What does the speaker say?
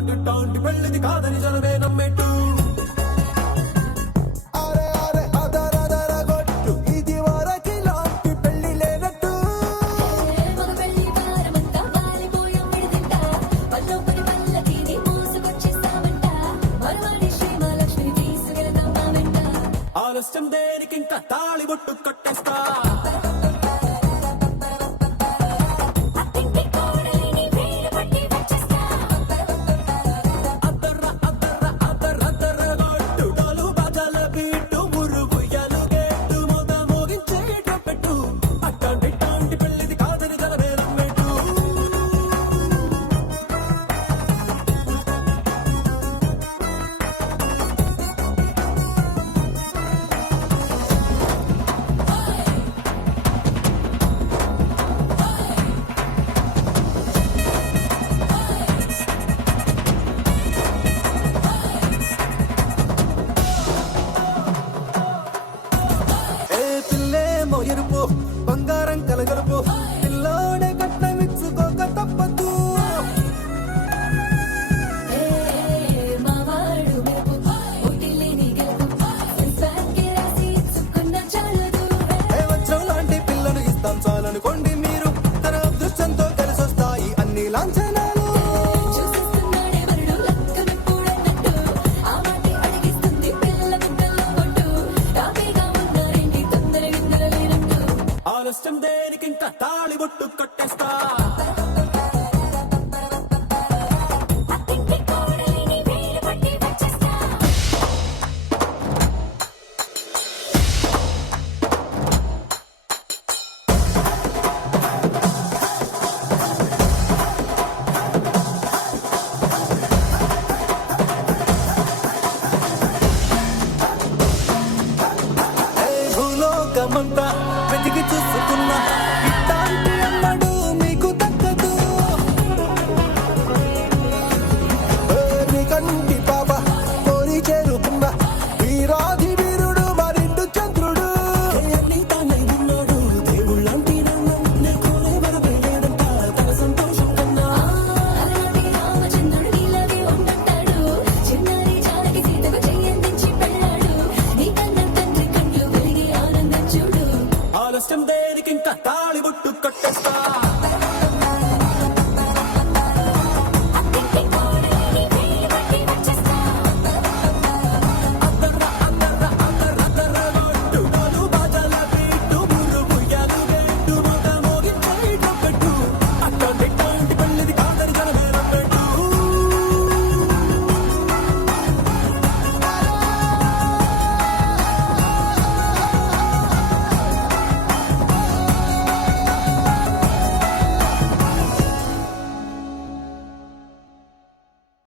ఇట్టాంటి పెళ్ళిది కాదని జనమే నమ్మేట్టు అరే అరే అదరదర గొట్టు ఇది వరకి లాంటి పెళ్లి లేనట్టు మగ పెళ్లి వారమంతా వాలిపోయాం విడిదింట పల్లోపరి పల్లకిని మోసుకొచ్చేస్తామంట మరవాడి శ్రీమహాలక్ష్మిని తీసుకెళ్దాం మా వెంట ఆలస్యం దేనికింకా తాళి బొట్టు కట్టేస్తా అత్తింటి కోడలిని వేలు పట్టి వచ్చేస్తా అద్దర్ర అద్దర్ర అద్దర్ర అద్దర్ర గొట్టు డోలు బాజాల బీటు మురుగు ఎలుగేట్టు మొద మోగించేట పెట్టు అట్టాంటి ఇట్టాంటి పెళ్ళిది కాదని జనమే నమ్మేట్టు ఏ పిల్లేమో ఎరుపు బంగారం కలగలుపు పిల్లోడే కట్టమిచ్చుకోక తప్పదు మావాడు మెరుపు ఒటిల్లేని గెలుపు సెన్సార్కి రాసి ఇచ్చుకున్న చాలదు ఏ వజ్రం లాంటి పిల్లను ఇస్తాం చాలనుకోండి మీరు తన అదృష్టంతో కలిసొస్తాయి అన్ని లాంఛనాలు చూసేస్తున్నాడే వరుడు లక్కనప్పుడన్నట్టు ఆ మాటే అడిగిస్తుంది పిల్ల గుడ్డల్లో కొట్టు టాపీగా ఉన్నారేంటి తొందర గిందర లేనట్టు ఆలస్యం దేనికింకా తాళి బొట్టు కట్టేస్తా అత్తింటి కోడలిని వేలు పట్టి వచ్చేస్తా ఏ భూలోకమంతా వెతికి చూసుకున్నా